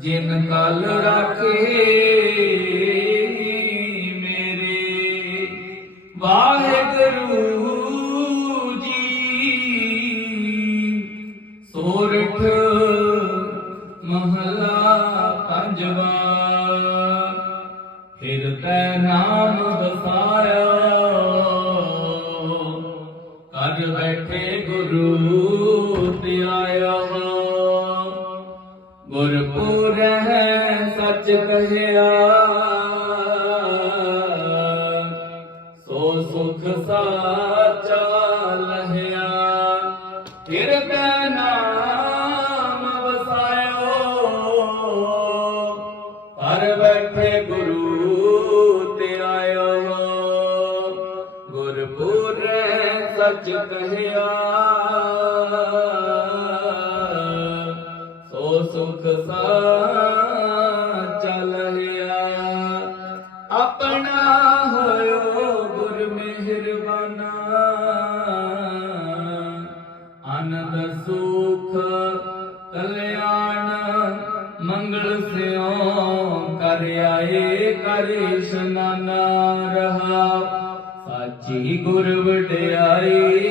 ਜਿਨ ਕਲ ਰਾਖੇ ਮੇਰੇ, ਵਾਹਿਗੁਰੂ ਜੀ। ਸੋਰਠ ਮਹਲਾ ਪੰਜਵਾ, ਫਿਰ ਤੈ ਨਾਮ ਦਸਾਇਆ ਕਰ ਬੈਠੇ ਗੁਰੂ ਤੇ ਆਇਆ ਗੁਰਪੁਰ ਸੱਚ ਕਹਿਆ, ਸੋ ਸੁਖ ਸਾਚਾ ਲਹਿਆ। ਫਿਰ ਕੈ ਨਾਮ ਵਸਾਇਓ, ਪਰ ਬੈਠੇ ਗੁਰੂ ਤੇ ਆਇਓ। ਗੁਰਪੁਰ ਸੱਚ ਕਹਿਆ, ਸੋ ਸੁਖ ਸਾਚਾ ਸੁਖ ਕਲਿਆਣ ਮੰਗਲ ਸਿਓ ਕਰ ਆਏ ਕਰ ਇਸ਼ਨਾਨਾ ਰਹਾ। ਸਾਚੀ ਗੁਰ ਵਡਿਆਈ